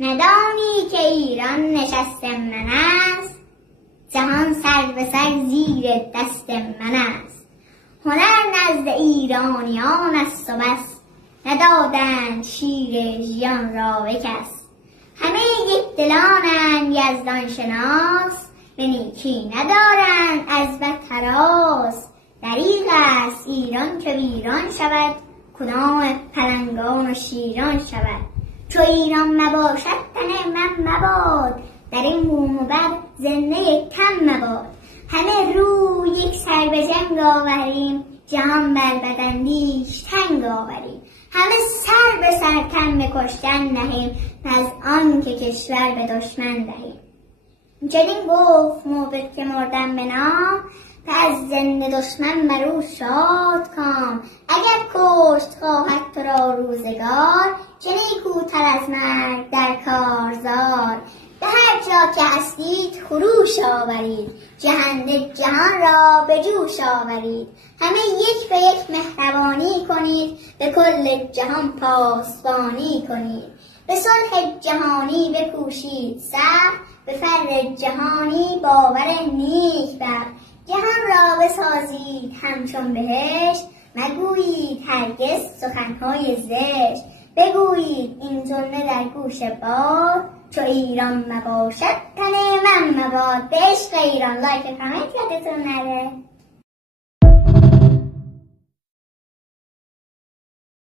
ندانی که ایران نشست من است، جهان سر به سر زیر دست من است. هنر نزد ایرانیان است و بس، ندادند شیر ژیان را به کس. همه یک دلانند یزدان شناس، به نیکی ندارند از بد هراس. دریغ است ایران که ویران شود، کدام پلنگان و شیران شود. چو ایران مباشد تن من مباد، در این بوم و بر زنده کم مباد. همه رو یک سر به جنگ آوریم، جهان بر بداندیش تنگ آوریم. همه سر به سر تن به کشتن نهیم، از آن که کشور به دشمن دهیم. چنین گفت موبد که مردم به نام، پس زنده دشمن بر او شاد کام. اگر کشت خواهد تو را روزگار، چه نیکوتر از مرگ در کارزار. به هر جا که هستید خروش آورید، جهنده جهان را به جوش آورید. همه یک به یک مهربانی کنید، به کل جهان پاسبانی کنید. به صلح جهانی بکوشید سخت، به فر جهانی باور نیک بخت. جهان را بسازید همچون بهشت، مگویید هرگز سخنهای زشت. بگویید این جمله در گوش باد، چو ایران مباشد تن من مباد. به عشق ایران لایک کامنت یادتون نره.